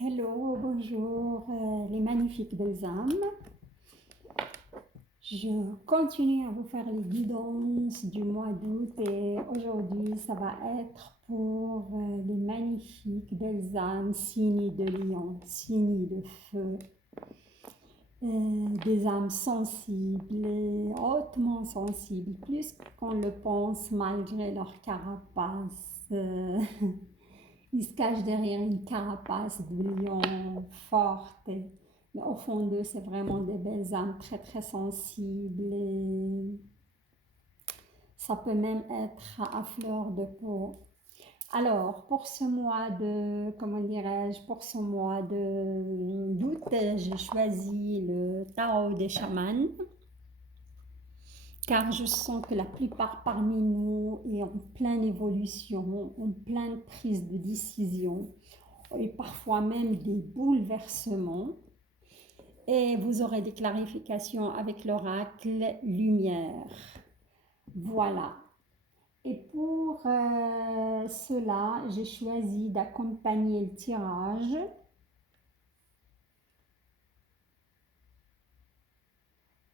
Hello, bonjour, les magnifiques belles âmes. Je continue à vous faire les guidances du mois d'août et aujourd'hui ça va être pour les magnifiques belles âmes signes de lion, signes de feu, des âmes sensibles et hautement sensibles, plus qu'on le pense malgré leur carapace. Ils se cachent derrière une carapace de lion forte. Mais au fond d'eux, c'est vraiment des belles âmes très très sensibles. Et ça peut même être à fleur de peau. Alors, pour ce mois de, comment dirais-je, pour ce mois de d'août, j'ai choisi le tarot des chamans car je sens que la plupart parmi nous est en pleine évolution, en pleine prise de décision et parfois même des bouleversements. Et vous aurez des clarifications avec l'oracle lumière. Voilà. Et pour cela, j'ai choisi d'accompagner le tirage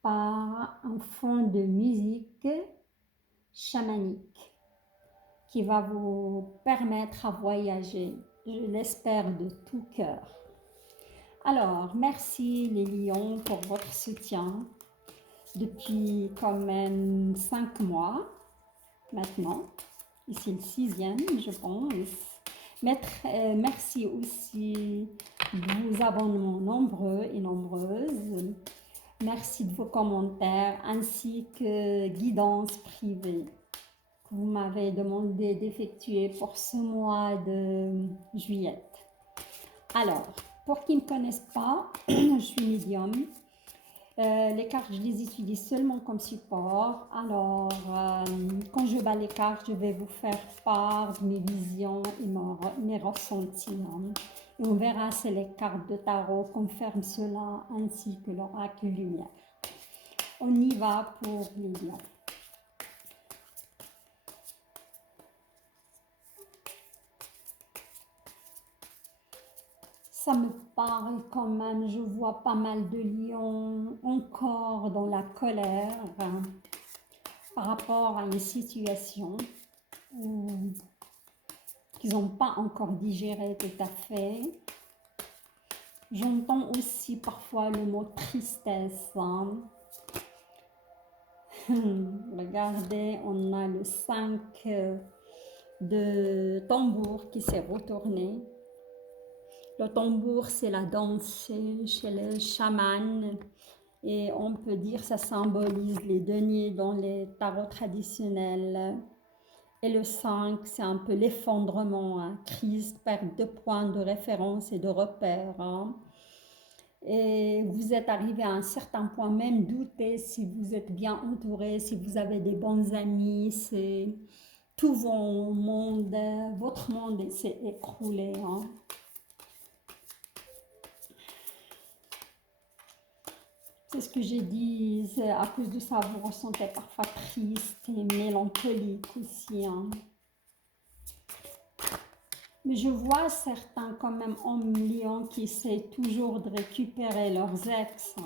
par un fond de musique chamanique qui va vous permettre à voyager, je l'espère de tout cœur. Alors, merci les lions pour votre soutien depuis quand même 5 mois maintenant. Et c'est le 6e, je pense. Merci aussi de vos abonnements nombreux et nombreuses. Merci de vos commentaires ainsi que guidance privée que vous m'avez demandé d'effectuer pour ce mois de juillet. Alors, pour qui ne me connaissent pas, je suis médium. Les cartes, je les utilise seulement comme support. Alors, quand je bats les cartes, je vais vous faire part de mes visions et mes ressentis. Et on verra si les cartes de tarot confirment cela, ainsi que l'oracle lumière. On y va pour les lions. Ça me parle quand même, je vois pas mal de lions encore dans la colère par rapport à une situation qu'ils n'ont pas encore digéré tout à fait. J'entends aussi parfois le mot tristesse. Regardez, on a le 5 de tambour qui s'est retourné. Le tambour, c'est la danse chez les chamans et on peut dire que ça symbolise les deniers dans les tarots traditionnels. Et le 5, c'est un peu l'effondrement, crise, perte de points de référence et de repères. Et vous êtes arrivé à un certain point, même douter si vous êtes bien entouré, si vous avez des bons amis, c'est tout votre monde s'est écroulé. C'est ce que j'ai dit, à cause de ça, vous ressentez parfois triste et mélancolique aussi. Mais je vois certains quand même hommes lions qui essaient toujours de récupérer leurs ex.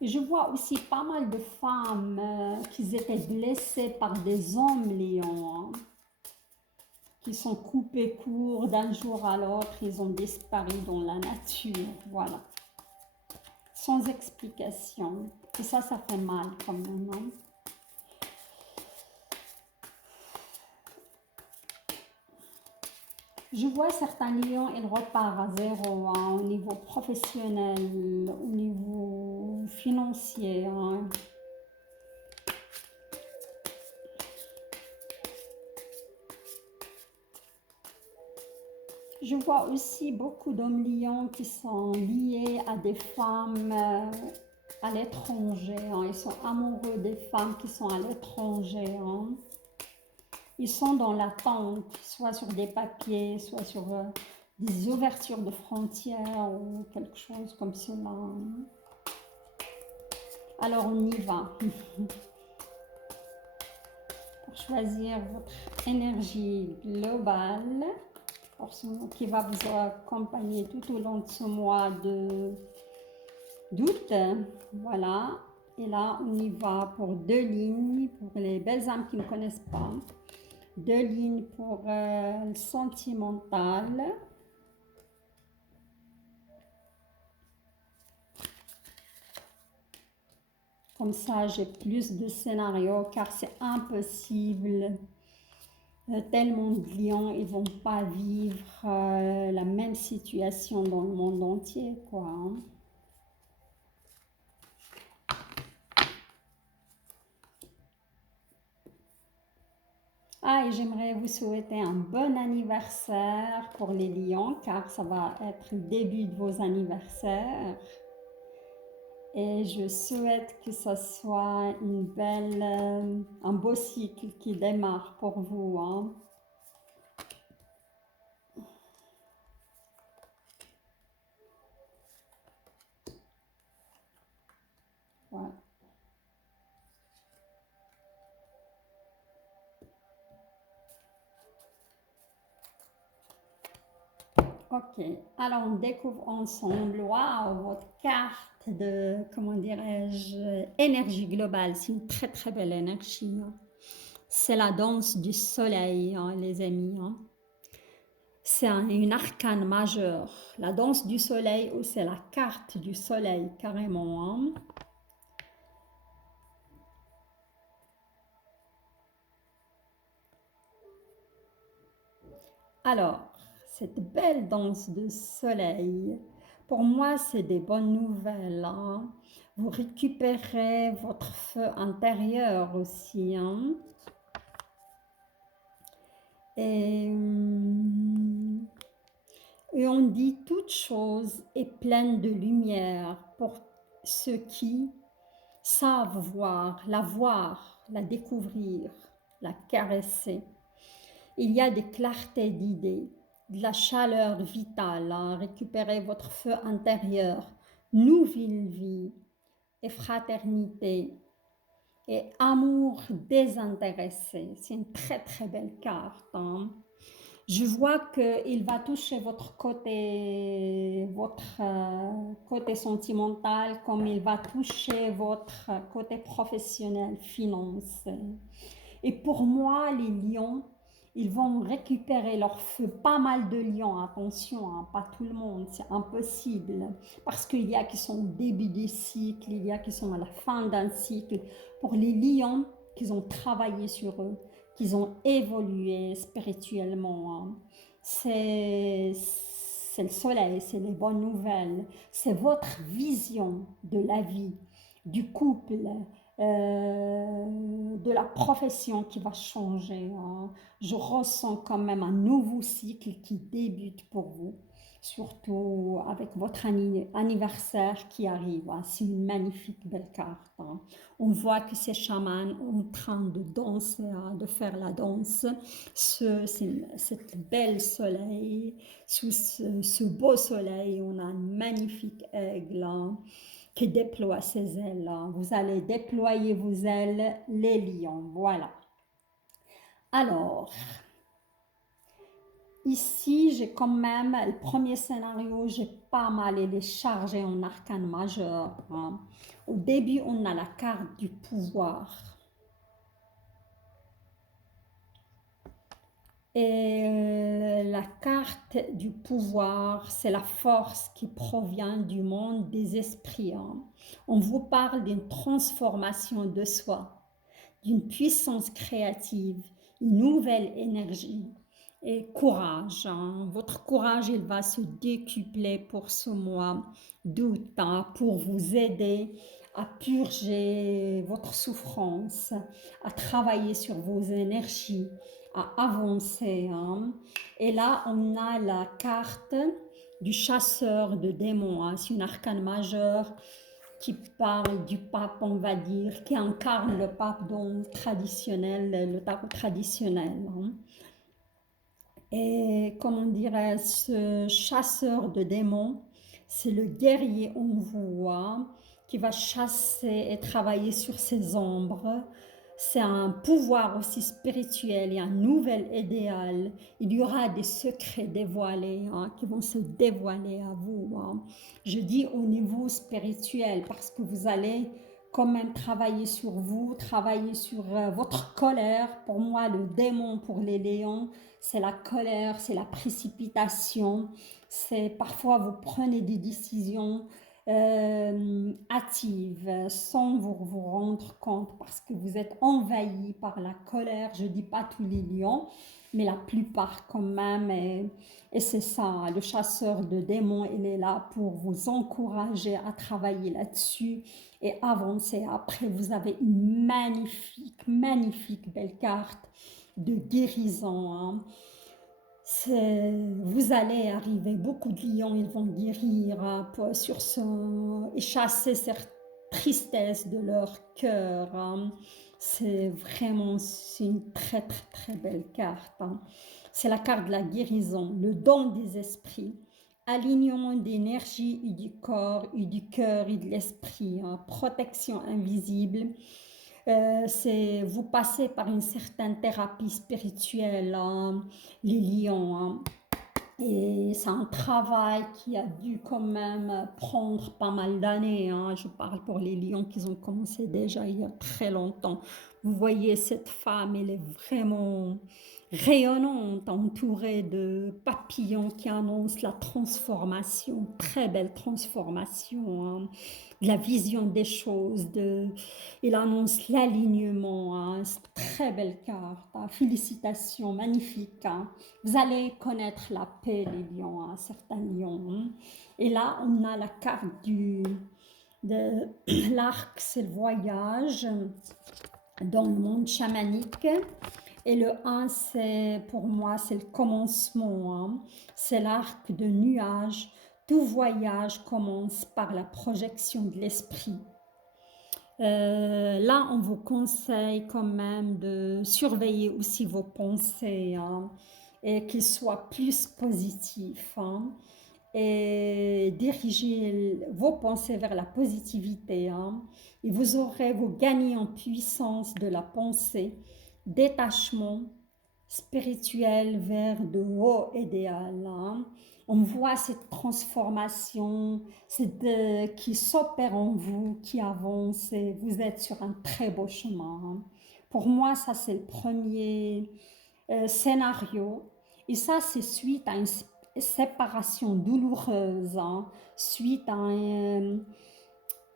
Et je vois aussi pas mal de femmes qui étaient blessées par des hommes lions. Qui sont coupés court d'un jour à l'autre, ils ont disparu dans la nature, voilà. Sans explication. Et ça fait mal quand même. Je vois certains lions, ils repartent à zéro au niveau professionnel, au niveau financier. Je vois aussi beaucoup d'hommes lions qui sont liés à des femmes à l'étranger. Ils sont amoureux des femmes qui sont à l'étranger. Ils sont dans l'attente, soit sur des papiers, soit sur des ouvertures de frontières ou quelque chose comme cela. Alors on y va. choisir votre énergie globale qui va vous accompagner tout au long de ce mois d'août. Voilà. Et là, on y va pour 2 lignes pour les belles âmes qui ne connaissent pas. 2 lignes pour le sentimental. Comme ça, j'ai plus de scénarios car c'est impossible. Tellement de lions, ils ne vont pas vivre la même situation dans le monde entier, quoi. Hein. Ah, et j'aimerais vous souhaiter un bon anniversaire pour les lions, car ça va être le début de vos anniversaires. Et je souhaite que ce soit un beau cycle qui démarre pour vous. Hein. Ouais. Ok, alors on découvre ensemble, waouh, votre carte de, comment dirais-je, énergie globale. C'est une très très belle énergie. Hein. C'est la danse du soleil, hein, les amis. Hein. C'est une arcane majeure. La danse du soleil, ou c'est la carte du soleil, carrément. Hein. Alors, cette belle danse de soleil, pour moi, c'est des bonnes nouvelles. Hein. Vous récupérez votre feu intérieur aussi. Hein. Et on dit toute chose est pleine de lumière pour ceux qui savent voir, la découvrir, la caresser. Il y a des clartés d'idées, de la chaleur vitale, hein, récupérez votre feu intérieur, nouvelle vie et fraternité et amour désintéressé. C'est une très très belle carte. Hein. Je vois qu'il va toucher côté sentimental comme il va toucher votre côté professionnel, finance. Et pour moi, les lions, ils vont récupérer leur feu. Pas mal de lions, attention, hein, pas tout le monde, c'est impossible. Parce qu'il y a qui sont au début du cycle, il y a qui sont à la fin d'un cycle. Pour les lions, qu'ils ont travaillé sur eux, qu'ils ont évolué spirituellement, hein, c'est le soleil, c'est les bonnes nouvelles, c'est votre vision de la vie, du couple, de la profession qui va changer. Hein. Je ressens quand même un nouveau cycle qui débute pour vous, surtout avec votre anniversaire qui arrive. Hein. C'est une magnifique belle carte. Hein. On voit que ces chamans sont en train de danser, hein, de faire la danse. Cette belle soleil, sous ce beau soleil, on a un magnifique aigle. Hein, qui déploie ses ailes. Hein. Vous allez déployer vos ailes, les lions. Voilà. Alors, ici, j'ai quand même, le premier scénario, j'ai pas mal, il est chargé en arcane majeur. Hein. Au début, on a la carte du pouvoir. Et la carte du pouvoir, c'est la force qui provient du monde des esprits. Hein. On vous parle d'une transformation de soi, d'une puissance créative, une nouvelle énergie et courage. Hein. Votre courage, il va se décupler pour ce mois d'août, hein, pour vous aider à purger votre souffrance, à travailler sur vos énergies, à avancer. Hein. Et là, on a la carte du chasseur de démons. Hein. C'est une arcane majeure qui parle du pape, on va dire, qui incarne le pape dans le tarot traditionnel. Hein. Et comment dirait ce chasseur de démons, c'est le guerrier en vous, hein, qui va chasser et travailler sur ses ombres, c'est un pouvoir aussi spirituel et un nouvel idéal. Il y aura des secrets dévoilés hein, qui vont se dévoiler à vous. Hein. Je dis au niveau spirituel parce que vous allez quand même travailler sur vous, travailler sur votre colère. Pour moi, le démon pour les lions, c'est la colère, c'est la précipitation. C'est parfois vous prenez des décisions hâtive sans vous rendre compte parce que vous êtes envahi par la colère. Je ne dis pas tous les lions, mais la plupart quand même. Et c'est ça, le chasseur de démons, il est là pour vous encourager à travailler là-dessus et avancer. Après, vous avez une magnifique, magnifique belle carte de guérison. Hein. Vous allez arriver, beaucoup de lions, ils vont guérir hein, sur ce, et chasser cette tristesse de leur cœur. Hein. C'est vraiment c'est une très très très belle carte. Hein. C'est la carte de la guérison, le don des esprits, alignement d'énergie et du corps et du cœur et de l'esprit, hein, protection invisible. C'est vous passez par une certaine thérapie spirituelle, hein, les lions. Hein. Et c'est un travail qui a dû quand même prendre pas mal d'années. Hein. Je parle pour les lions qui ont commencé déjà il y a très longtemps. Vous voyez cette femme, elle est vraiment rayonnante, entourée de papillons qui annoncent la transformation, très belle transformation, hein, de la vision des choses, il annonce l'alignement, hein, très belle carte, hein, félicitations, magnifique. Hein. Vous allez connaître la paix, les lions, hein, certains lions. Hein. Et là, on a la carte de l'arc, c'est le voyage dans le monde chamanique. Et le 1, c'est pour moi, c'est le commencement. Hein. C'est l'arc de nuage. Tout voyage commence par la projection de l'esprit. Là, on vous conseille quand même de surveiller aussi vos pensées hein, et qu'ils soient plus positifs. Hein, et diriger vos pensées vers la positivité. Hein, et vous gagnez en puissance de la pensée, détachement spirituel vers de haut idéal. Hein. On voit cette transformation qui s'opère en vous, qui avance et vous êtes sur un très beau chemin. Hein. Pour moi, ça c'est le premier scénario. Et ça, c'est suite à une séparation douloureuse, hein, suite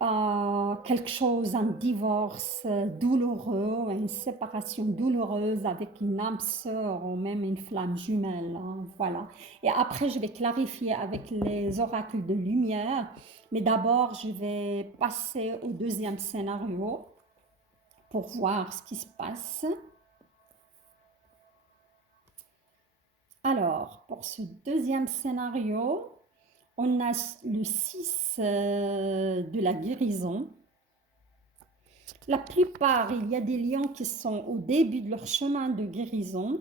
à quelque chose, un divorce douloureux, une séparation douloureuse avec une âme sœur ou même une flamme jumelle. Hein, voilà. Et après, je vais clarifier avec les oracles de lumière. Mais d'abord, je vais passer au deuxième scénario pour voir ce qui se passe. Alors, pour ce deuxième scénario, on a le 6 de la guérison. La plupart, il y a des lions qui sont au début de leur chemin de guérison.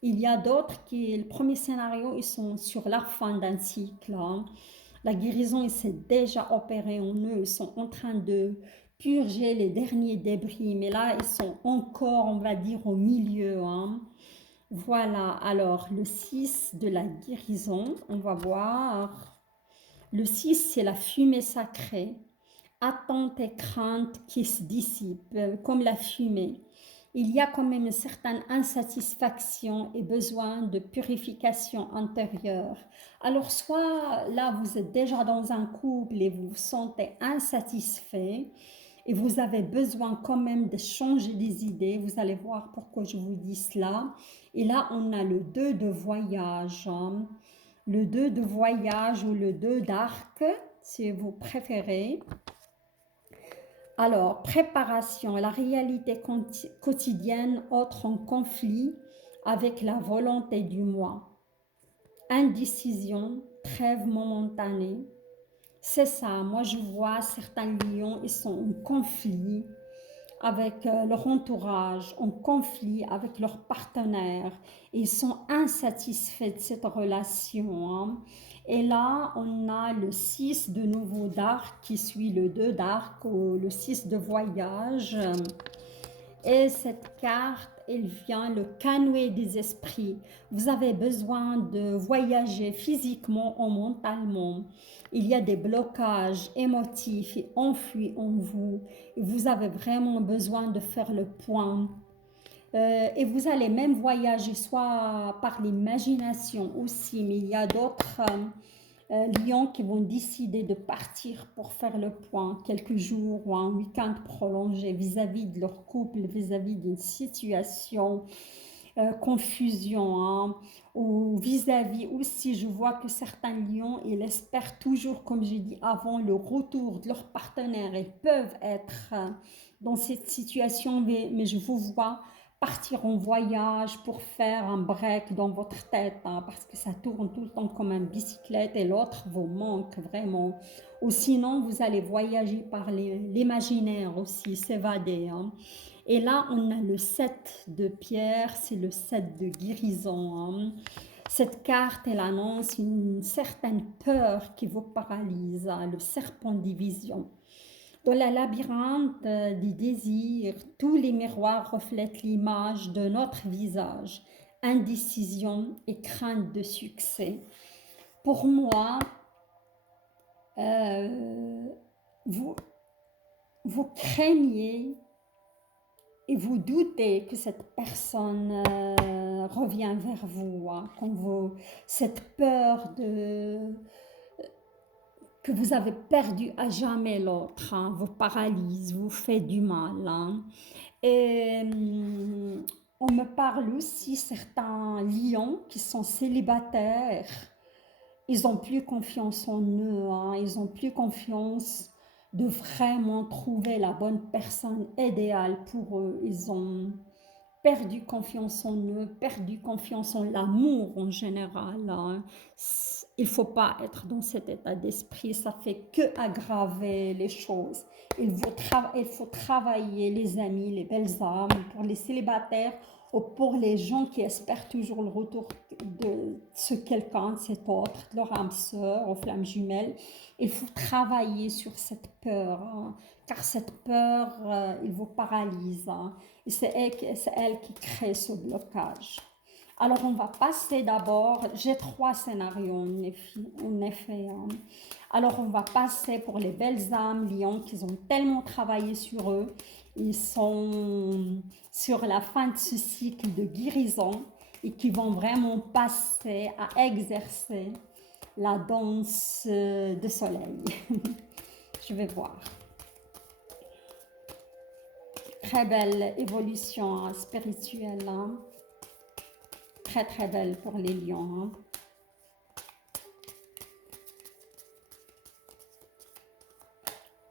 Il y a d'autres qui, le premier scénario, ils sont sur la fin d'un cycle. Hein. La guérison, il s'est déjà opéré en eux. Ils sont en train de purger les derniers débris. Mais là, ils sont encore, on va dire, au milieu. Hein. Voilà, alors le 6 de la guérison, on va voir. Le 6, c'est la fumée sacrée. Attente et crainte qui se dissipent, comme la fumée. Il y a quand même une certaine insatisfaction et besoin de purification intérieure. Alors, soit là, vous êtes déjà dans un couple et vous vous sentez insatisfait, et vous avez besoin quand même de changer des idées. Vous allez voir pourquoi je vous dis cela. Et là, on a le 2 de voyage. Hein. Le 2 de voyage ou le 2 d'arc, si vous préférez. Alors, préparation, la réalité quotidienne entre en conflit avec la volonté du moi. Indécision, trêve momentanée. C'est ça, moi je vois certains lions, ils sont en conflit avec leur entourage, en conflit avec leur partenaire. Ils sont insatisfaits de cette relation. Hein. Et là, on a le 6 de nouveau d'arc qui suit le 2 d'arc ou le 6 de voyage. Et cette carte, elle vient le canoë des esprits. Vous avez besoin de voyager physiquement ou mentalement. Il y a des blocages émotifs et enfouis en vous. Et vous avez vraiment besoin de faire le point. Et vous allez même voyager soit par l'imagination aussi, mais il y a d'autres lions qui vont décider de partir pour faire le point quelques jours ou un week-end prolongé vis-à-vis de leur couple, vis-à-vis d'une situation, confusion, hein, ou vis-à-vis aussi, je vois que certains lions, ils espèrent toujours, comme j'ai dit avant, le retour de leur partenaire. Ils peuvent être dans cette situation, mais je vous vois partir en voyage pour faire un break dans votre tête, hein, parce que ça tourne tout le temps comme une bicyclette et l'autre vous manque vraiment. Ou sinon, vous allez voyager par l'imaginaire aussi, s'évader. Hein. Et là, on a le 7 de pierre, c'est le 7 de guérison. Hein. Cette carte, elle annonce une certaine peur qui vous paralyse, hein, le serpent division. Dans la labyrinthe des désirs, tous les miroirs reflètent l'image de notre visage, indécision et crainte de succès. Pour moi, euh, vous, vous craignez et vous doutez que cette personne revient vers vous, hein, cette peur que vous avez perdu à jamais l'autre, hein, vous paralyse, vous fait du mal. Hein. Et on me parle aussi certains lions qui sont célibataires. Ils n'ont plus confiance en eux, hein, ils n'ont plus confiance de vraiment trouver la bonne personne idéale pour eux. Ils ont perdu confiance en eux, perdu confiance en l'amour en général. Hein. Il ne faut pas être dans cet état d'esprit, ça fait que aggraver les choses. Il faut travailler les amis, les belles âmes, pour les célibataires ou pour les gens qui espèrent toujours le retour de ce quelqu'un, de cet autre, de leur âme sœur ou flamme jumelle. Il faut travailler sur cette peur, hein, car cette peur, il vous paralyse. Hein, et c'est elle qui crée ce blocage. Alors, on va passer d'abord, j'ai 3 scénarios en effet. Hein. Alors, on va passer pour les belles âmes, lions, qui ont tellement travaillé sur eux. Ils sont sur la fin de ce cycle de guérison et qui vont vraiment passer à exercer la danse de soleil. Je vais voir. Très belle évolution hein, spirituelle. Hein. Très très belle pour les lions. Hein.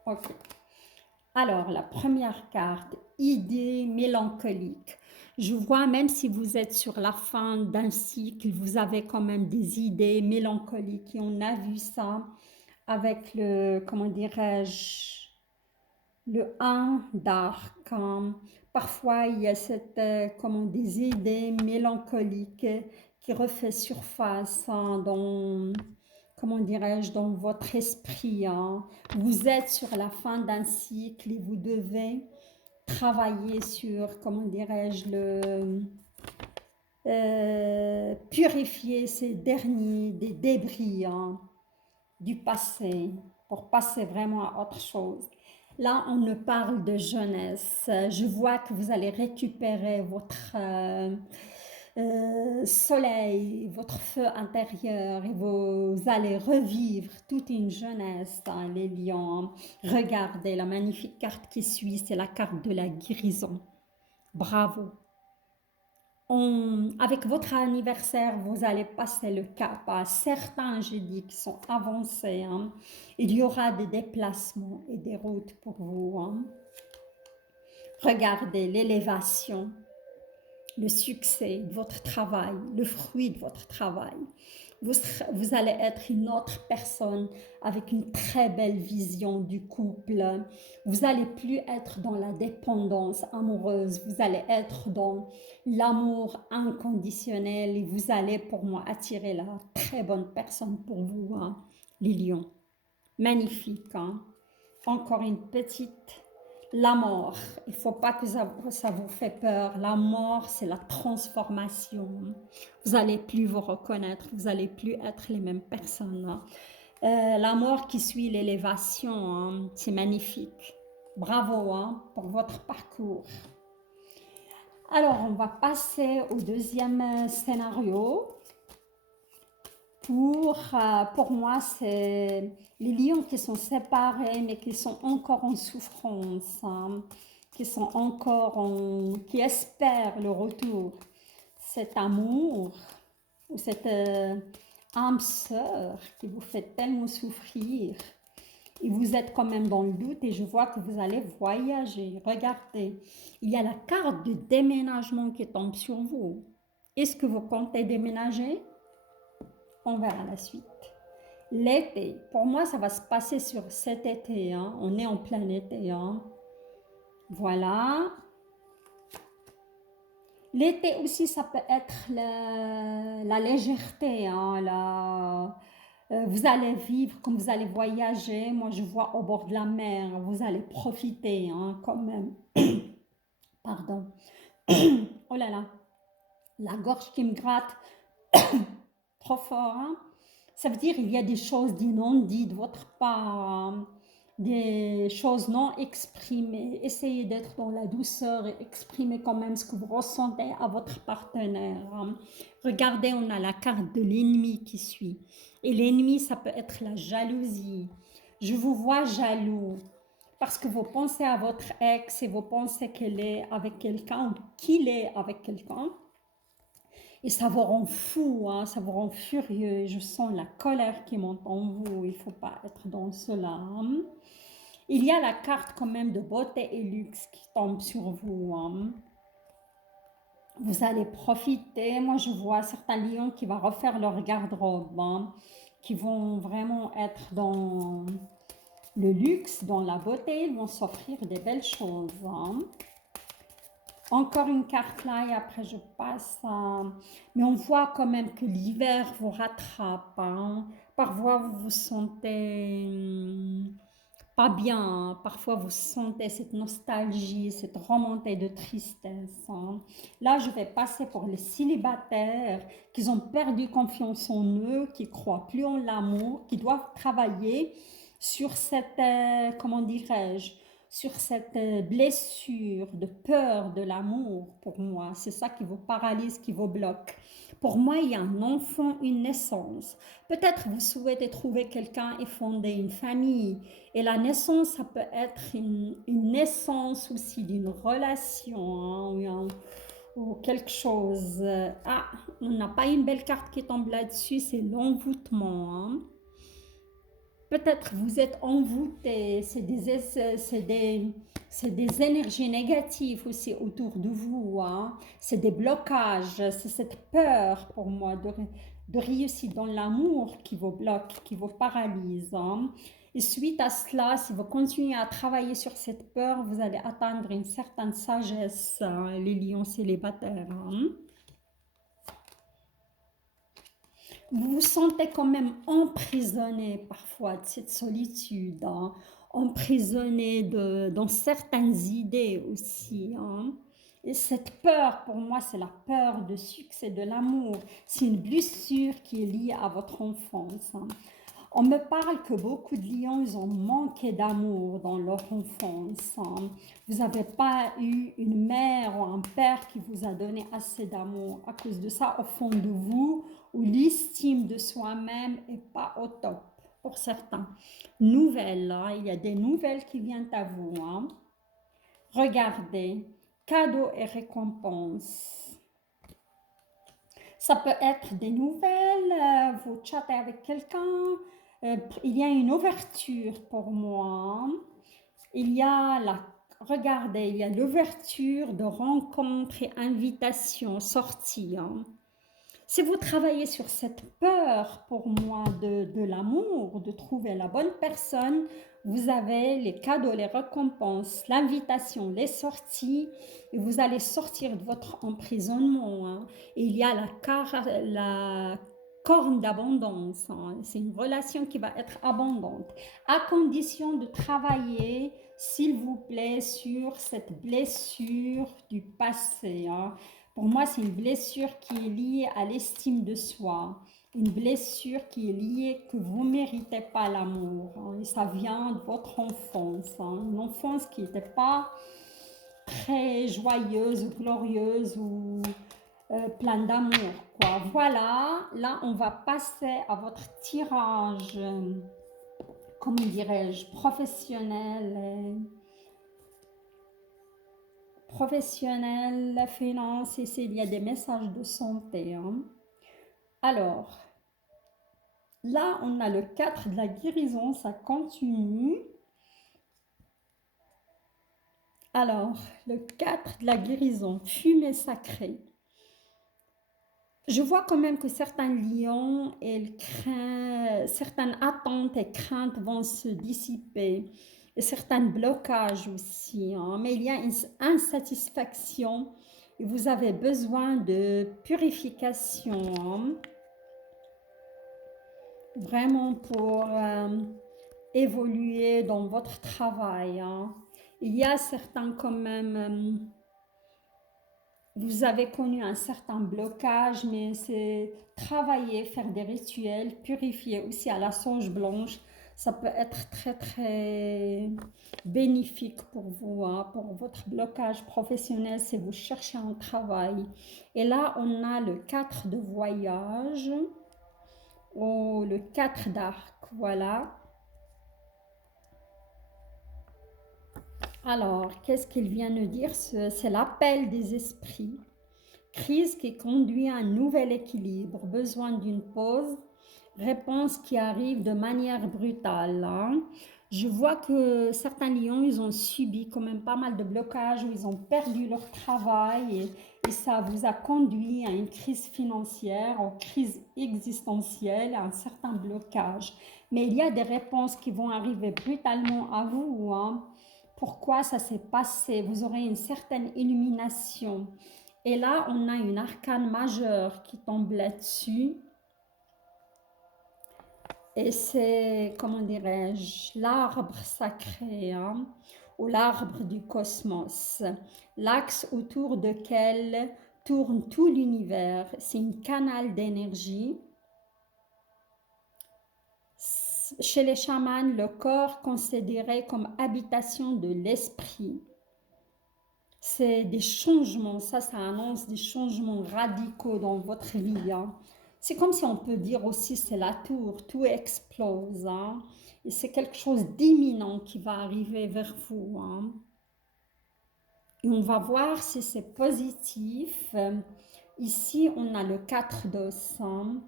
Ok. Alors, la première carte, idée mélancolique. Je vois même si vous êtes sur la fin d'un cycle, vous avez quand même des idées mélancoliques. Et on a vu ça avec le, comment dirais-je, le 1 d'arc. Hein. Parfois, il y a comment, des idées mélancoliques qui refait surface hein, dans, comment dirais-je, dans votre esprit. Hein. Vous êtes sur la fin d'un cycle et vous devez travailler sur, comment dirais-je, purifier ces derniers, des débris hein, du passé pour passer vraiment à autre chose. Là, on ne parle de jeunesse. Je vois que vous allez récupérer votre soleil, votre feu intérieur et vous allez revivre toute une jeunesse dans les lions. Regardez la magnifique carte qui suit, c'est la carte de la guérison. Bravo. Avec votre anniversaire, vous allez passer le cap à certains, j'ai dit, qui sont avancés. Hein. Il y aura des déplacements et des routes pour vous. Hein. Regardez l'élévation, le succès de votre travail, le fruit de votre travail. Vous allez être une autre personne avec une très belle vision du couple. Vous n'allez plus être dans la dépendance amoureuse, vous allez être dans l'amour inconditionnel et vous allez pour moi attirer la très bonne personne pour vous, hein, les lions. Magnifique, hein? Encore une petite, La mort, il ne faut pas que ça vous fait peur. La mort, c'est la transformation. Vous n'allez plus vous reconnaître, vous n'allez plus être les mêmes personnes, hein. La mort qui suit l'élévation, hein, c'est magnifique. Bravo, hein, pour votre parcours. Alors, on va passer au deuxième scénario. Pour moi, c'est les lions qui sont séparés, mais qui sont encore en souffrance, hein, qui sont encore qui espèrent le retour. Cet amour, ou cette âme sœur qui vous fait tellement souffrir. Et vous êtes quand même dans le doute et je vois que vous allez voyager. Regardez, il y a la carte de déménagement qui tombe sur vous. Est-ce que vous comptez déménager? On verra la suite. L'été, pour moi, ça va se passer sur cet été, hein. On est en plein été, hein. Voilà. L'été aussi, ça peut être la légèreté, hein, vous allez vivre, comme vous allez voyager. Moi, je vois au bord de la mer, vous allez profiter, hein, quand même. Pardon. Oh là là, la gorge qui me gratte trop fort, hein. Ça veut dire qu'il y a des choses non dites de votre part, hein, des choses non exprimées. Essayez d'être dans la douceur et exprimer quand même ce que vous ressentez à votre partenaire, hein. Regardez, on a la carte de l'ennemi qui suit. Et l'ennemi, ça peut être la jalousie. Je vous vois jaloux parce que vous pensez à votre ex et vous pensez qu'elle est avec quelqu'un ou qu'il est avec quelqu'un. Et ça vous rend fou, hein, ça vous rend furieux. Je sens la colère qui monte en vous. Il ne faut pas être dans cela, hein. Il y a la carte quand même de beauté et luxe qui tombe sur vous, hein. Vous allez profiter. Moi, je vois certains lions qui vont refaire leur garde-robe, hein, qui vont vraiment être dans le luxe, dans la beauté. Ils vont s'offrir des belles choses, hein. Encore une carte là et après je passe à... Mais on voit quand même que l'hiver vous rattrape, hein. Parfois vous vous sentez pas bien, hein. Parfois vous sentez cette nostalgie, cette remontée de tristesse, hein. Là je vais passer pour les célibataires qui ont perdu confiance en eux, qui croient plus en l'amour, qui doivent travailler sur cette, comment dirais-je, sur cette blessure de peur de l'amour. Pour moi, c'est ça qui vous paralyse, qui vous bloque. Pour moi, il y a un enfant, une naissance. Peut-être vous souhaitez trouver quelqu'un et fonder une famille. Et la naissance, ça peut être une naissance aussi d'une relation, hein, ou quelque chose. Ah, on n'a pas une belle carte qui tombe là-dessus, c'est l'envoûtement, hein. Peut-être vous êtes envoûté, c'est des énergies négatives aussi autour de vous, hein. C'est des blocages, c'est cette peur pour moi de réussir dans l'amour qui vous bloque, qui vous paralyse, hein. Et suite à cela, si vous continuez à travailler sur cette peur, vous allez atteindre une certaine sagesse, hein, les lions célibataires, hein. Vous vous sentez quand même emprisonné parfois de cette solitude, hein, emprisonné dans certaines idées aussi, hein. Et cette peur, pour moi, c'est la peur de succès, de l'amour. C'est une blessure qui est liée à votre enfance, hein. On me parle que beaucoup de lions, ils ont manqué d'amour dans leur enfance, hein. Vous n'avez pas eu une mère ou un père qui vous a donné assez d'amour. À cause de ça, au fond de vous, où l'estime de soi-même n'est pas au top pour certains. Nouvelles, là, il y a des nouvelles qui viennent à vous, hein. Regardez, cadeaux et récompenses. Ça peut être des nouvelles, vous chattez avec quelqu'un, il y a une ouverture pour moi. Il y a regardez, il y a l'ouverture de rencontres et invitations, sorties, hein. Si vous travaillez sur cette peur pour moi de l'amour, de trouver la bonne personne, vous avez les cadeaux, les récompenses, l'invitation, les sorties, et vous allez sortir de votre emprisonnement, hein. Et il y a la corne d'abondance, hein. C'est une relation qui va être abondante, à condition de travailler s'il vous plaît, sur cette blessure du passé. Hein. Pour moi, c'est une blessure qui est liée à l'estime de soi. Une blessure qui est liée que vous ne méritez pas l'amour. Hein, et ça vient de votre enfance. Hein, une enfance qui n'était pas très joyeuse ou glorieuse ou pleine d'amour. Quoi. Voilà, là, on va passer à votre tirage, comment dirais-je, professionnel, finance, et il y a des messages de santé. Hein. Alors, là, on a le 4 de la guérison, ça continue. Alors, le 4 de la guérison, fumée sacrée. Je vois quand même que certains lions, certaines attentes et craintes vont se dissiper. Et certains blocages aussi. Hein. Mais il y a une insatisfaction et vous avez besoin de purification. Hein. Vraiment pour évoluer dans votre travail. Hein. Il y a certains quand même... vous avez connu un certain blocage, mais c'est travailler, faire des rituels, purifier aussi à la sauge blanche. Ça peut être très, très bénéfique pour vous, hein, pour votre blocage professionnel si vous cherchez un travail. Et là, on a le 4 de voyage ou le 4 d'arc, voilà. Alors, qu'est-ce qu'il vient nous dire? C'est l'appel des esprits. Crise qui conduit à un nouvel équilibre, besoin d'une pause, réponse qui arrive de manière brutale. Hein. Je vois que certains lions, ils ont subi quand même pas mal de blocages, où ils ont perdu leur travail et ça vous a conduit à une crise financière, une crise existentielle, à un certain blocage. Mais il y a des réponses qui vont arriver brutalement à vous. Hein. Pourquoi ça s'est passé? Vous aurez une certaine illumination. Et là, on a une arcane majeure qui tombe là-dessus. Et c'est, comment dirais-je, l'arbre sacré, hein, ou l'arbre du cosmos. L'axe autour duquel tourne tout l'univers. C'est un canal d'énergie. Chez les chamans, le corps considéré comme habitation de l'esprit. C'est des changements, ça annonce des changements radicaux dans votre vie. Hein. C'est comme si on peut dire aussi c'est la tour, tout explose. Hein. Et c'est quelque chose d'imminent qui va arriver vers vous. Hein. Et on va voir si c'est positif. Ici, on a le 4 d'os. Hein.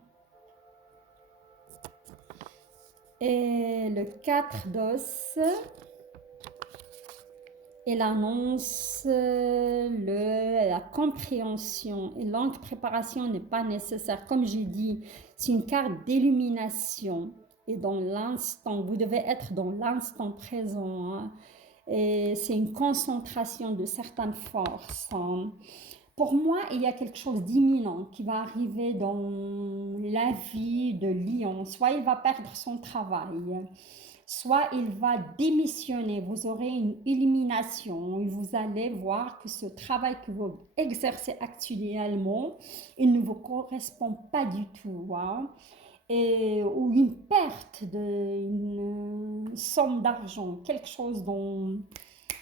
Et le 4 d'os... elle annonce la compréhension et longue préparation n'est pas nécessaire. Comme j'ai dit, c'est une carte d'illumination et dans l'instant, vous devez être dans l'instant présent. Hein, et c'est une concentration de certaines forces. Hein. Pour moi, il y a quelque chose d'imminent qui va arriver dans la vie de Lion. Soit il va perdre son travail, soit il va démissionner, vous aurez une illumination et vous allez voir que ce travail que vous exercez actuellement, il ne vous correspond pas du tout. Hein, ou une perte d'une somme d'argent, quelque chose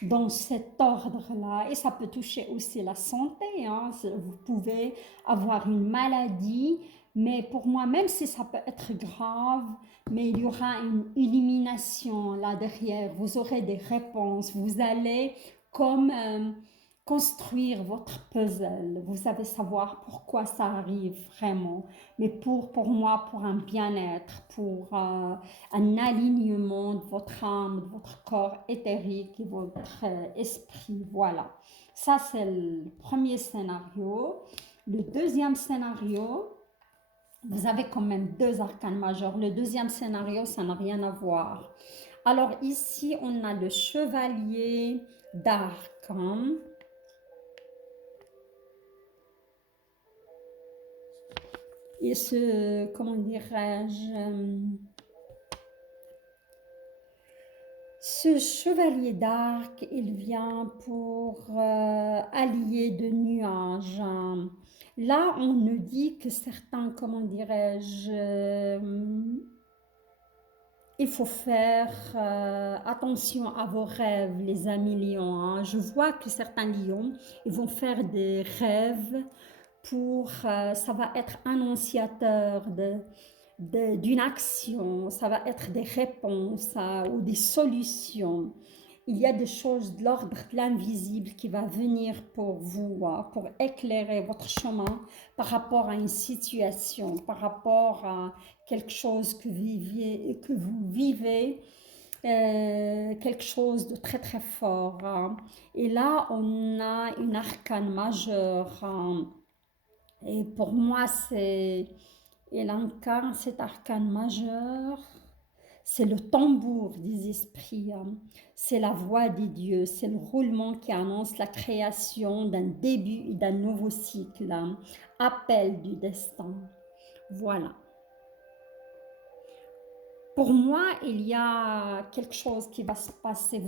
dans cet ordre-là. Et ça peut toucher aussi la santé. Hein. Vous pouvez avoir une maladie, mais pour moi, même si ça peut être grave, mais il y aura une illumination là derrière. Vous aurez des réponses. Vous allez comme construire votre puzzle. Vous savez savoir pourquoi ça arrive vraiment. Mais pour moi, pour un bien-être, pour un alignement de votre âme, de votre corps éthérique et votre esprit. Voilà. Ça, c'est le premier scénario. Le deuxième scénario, vous avez quand même deux arcanes majeurs. Le deuxième scénario, ça n'a rien à voir. Alors ici, on a le chevalier d'arc. Hein. Et comment dirais-je, Ce chevalier d'arc, il vient pour allier de nuages. Là, on nous dit que certains, comment dirais-je, il faut faire attention à vos rêves, les amis lions, hein. Je vois que certains lions, ils vont faire des rêves pour, ça va être annonciateur d'une action, ça va être des réponses ou des solutions. Il y a des choses de l'ordre de l'invisible qui va venir pour vous, hein, pour éclairer votre chemin par rapport à une situation, par rapport à quelque chose que vous vivez, quelque chose de très très fort, hein. Et là, on a une arcane majeure, hein. Et pour moi, elle incarne cet arcane majeur. C'est le tambour des esprits, hein. C'est la voix des dieux, c'est le roulement qui annonce la création d'un début et d'un nouveau cycle, hein. Appel du destin. Voilà. Pour moi, il y a quelque chose qui va se passer.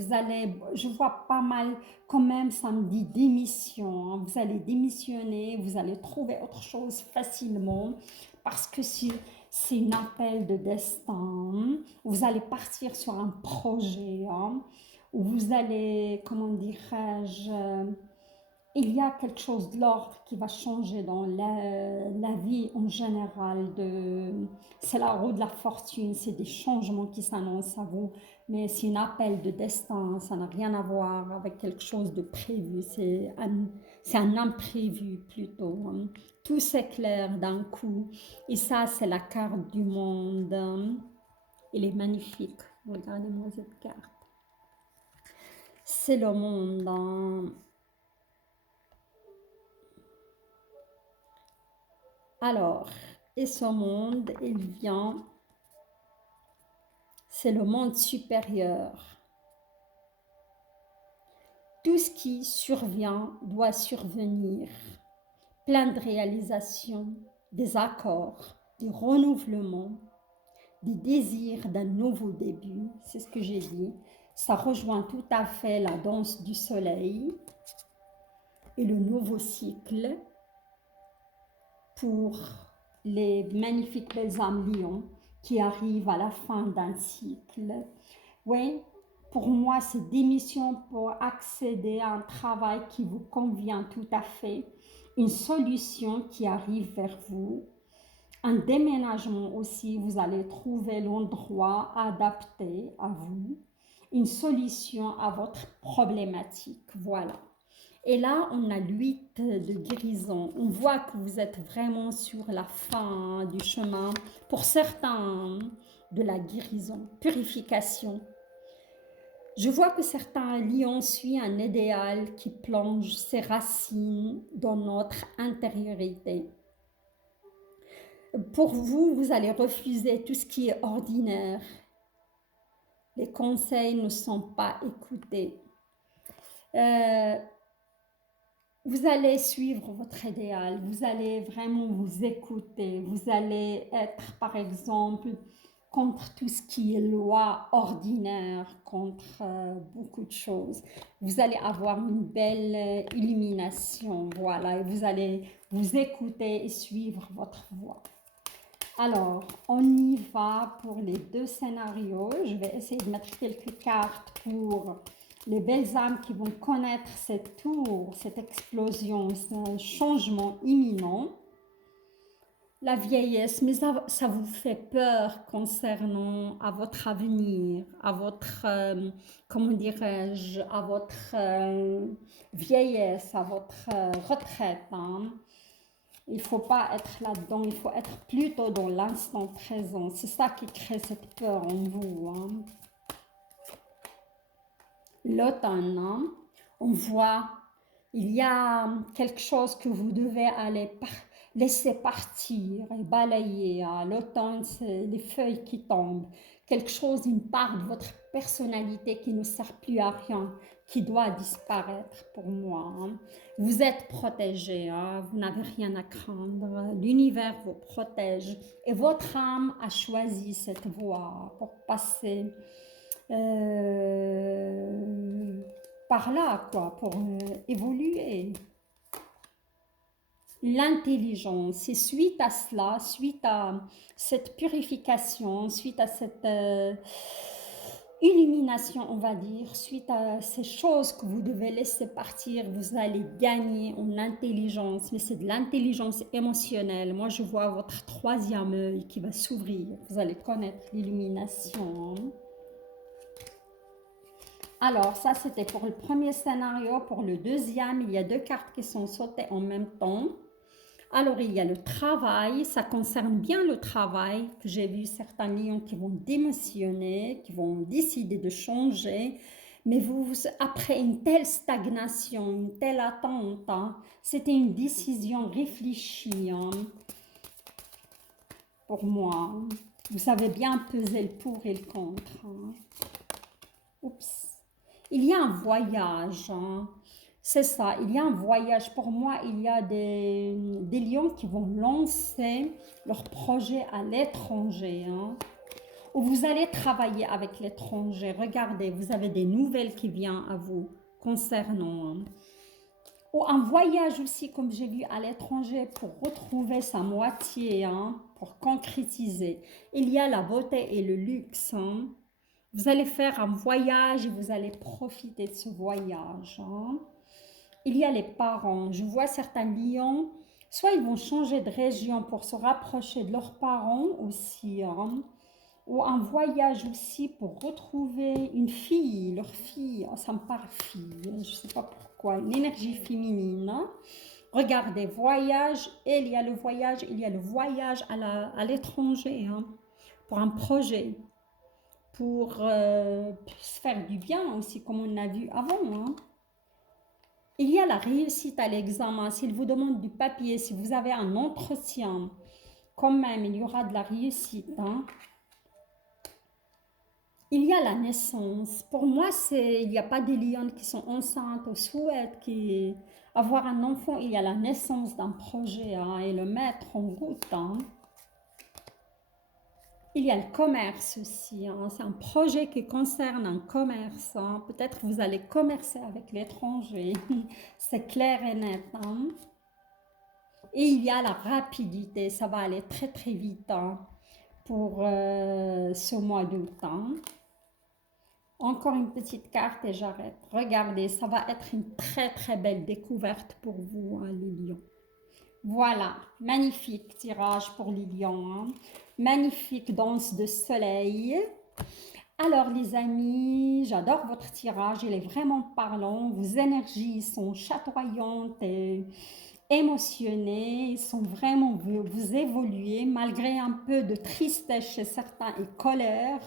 Je vois pas mal quand même, ça me dit démission, hein. Vous allez démissionner, vous allez trouver autre chose facilement parce que c'est un appel de destin. Vous allez partir sur un projet, hein, où vous allez, comment dirais-je, il y a quelque chose de l'ordre qui va changer dans la vie en général. C'est la roue de la fortune, c'est des changements qui s'annoncent à vous, mais c'est un appel de destin, ça n'a rien à voir avec quelque chose de prévu, c'est un imprévu plutôt, hein. Tout s'éclaire d'un coup, et ça c'est la carte du monde, hein. Elle est magnifique, regardez-moi cette carte. C'est le monde, hein. Alors, et ce monde, il vient, c'est le monde supérieur. Tout ce qui survient doit survenir. Plein de réalisations, des accords, des renouvellements, des désirs d'un nouveau début. C'est ce que j'ai dit. Ça rejoint tout à fait la danse du soleil et le nouveau cycle pour les magnifiques belles âmes lions qui arrivent à la fin d'un cycle. Oui, pour moi, c'est démission pour accéder à un travail qui vous convient tout à fait, une solution qui arrive vers vous, un déménagement aussi, vous allez trouver l'endroit adapté à vous, une solution à votre problématique, voilà. Et là, on a l'8 de guérison. On voit que vous êtes vraiment sur la fin du chemin. Pour certains, de la guérison, purification. Je vois que certains lions suivent un idéal qui plonge ses racines dans notre intériorité. Pour vous, vous allez refuser tout ce qui est ordinaire. Les conseils ne sont pas écoutés. Vous allez suivre votre idéal, vous allez vraiment vous écouter, vous allez être par exemple contre tout ce qui est loi ordinaire, contre beaucoup de choses. Vous allez avoir une belle illumination, voilà, et vous allez vous écouter et suivre votre voie. Alors, on y va pour les deux scénarios. Je vais essayer de mettre quelques cartes pour les belles âmes qui vont connaître cette tour, cette explosion, ce changement imminent. La vieillesse, mais ça vous fait peur concernant à votre avenir, à votre, comment dirais-je, à votre vieillesse, à votre retraite, hein. Il ne faut pas être là-dedans, il faut être plutôt dans l'instant présent. C'est ça qui crée cette peur en vous, hein. L'automne, hein, on voit, il y a quelque chose que vous devez aller laisser partir et balayer, hein. L'automne, c'est les feuilles qui tombent. Quelque chose, une part de votre personnalité qui ne sert plus à rien, qui doit disparaître pour moi, hein. Vous êtes protégé, hein, vous n'avez rien à craindre. L'univers vous protège et votre âme a choisi cette voie pour passer par là, quoi, pour évoluer. L'intelligence, et suite à cela, suite à cette purification, suite à cette illumination, on va dire, suite à ces choses que vous devez laisser partir, vous allez gagner en intelligence, mais c'est de l'intelligence émotionnelle. Moi, je vois votre troisième œil qui va s'ouvrir. Vous allez connaître l'illumination. Alors, ça, c'était pour le premier scénario. Pour le deuxième, il y a deux cartes qui sont sautées en même temps. Alors, il y a le travail, ça concerne bien le travail, que j'ai vu certains lions qui vont démissionner, qui vont décider de changer, mais après une telle stagnation, une telle attente, hein, c'était une décision réfléchie hein, pour moi. Vous savez bien peser le pour et le contre. Hein. Oups. Il y a un voyage, hein. C'est ça, il y a un voyage. Pour moi, il y a des lions qui vont lancer leur projet à l'étranger, hein, où vous allez travailler avec l'étranger. Regardez, vous avez des nouvelles qui viennent à vous concernant. Hein. Ou un voyage aussi, comme j'ai vu, à l'étranger pour retrouver sa moitié, hein, pour concrétiser. Il y a la beauté et le luxe. Hein. Vous allez faire un voyage et vous allez profiter de ce voyage. Hein. Il y a les parents. Je vois certains lions, soit ils vont changer de région pour se rapprocher de leurs parents aussi, hein, ou un voyage aussi pour retrouver une fille, leur fille. Oh, ça me parle fille, je ne sais pas pourquoi, une énergie féminine. Hein. Regardez, voyage, et il y a le voyage à l'étranger, hein, pour un projet. Pour se faire du bien aussi, comme on a vu avant. Hein. Il y a la réussite à l'examen. S'il vous demande du papier, si vous avez un entretien, quand même, il y aura de la réussite. Hein. Il y a la naissance. Pour moi, il n'y a pas des lions qui sont enceintes ou souhaitent avoir un enfant. Il y a la naissance d'un projet hein, et le mettre en route. Hein. Il y a le commerce aussi, hein. C'est un projet qui concerne un commerce. Hein. Peut-être vous allez commercer avec l'étranger, c'est clair et net. Hein. Et il y a la rapidité, ça va aller très très vite hein, pour ce mois d'août. Hein. Encore une petite carte et j'arrête. Regardez, ça va être une très très belle découverte pour vous, hein, les lions. Voilà, magnifique tirage pour les lions. Hein. Magnifique danse de soleil. Alors les amis, j'adore votre tirage, il est vraiment parlant. Vos énergies sont chatoyantes et émotionnées, sont vraiment vous évoluez malgré un peu de tristesse chez certains et colère.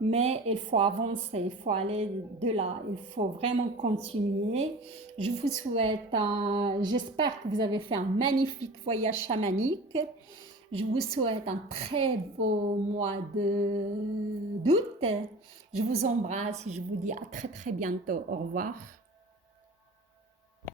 Mais il faut avancer, il faut aller de là, il faut vraiment continuer. Je vous souhaite, j'espère que vous avez fait un magnifique voyage chamanique. Je vous souhaite un très beau mois d'août. Je vous embrasse et je vous dis à très très bientôt. Au revoir.